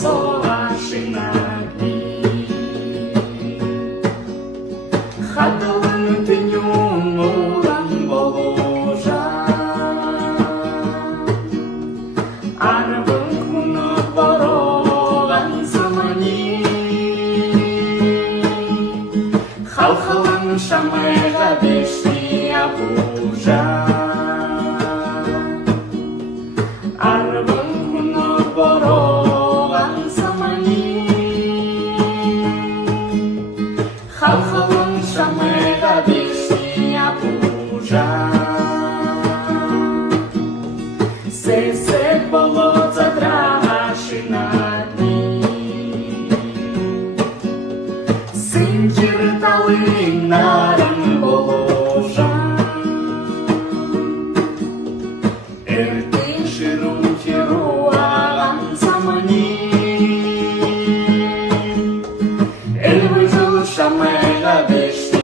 солашинагни хадылын тенюң улан болужа арбын куны бороган замани халхылын шамайға бешни абужа арбын куны бороган замани халхылын шамайға бешни абужа сесек болоца трашинагни синчир талын наран болужа эртин ширу херуаган замани эл выжил шамайға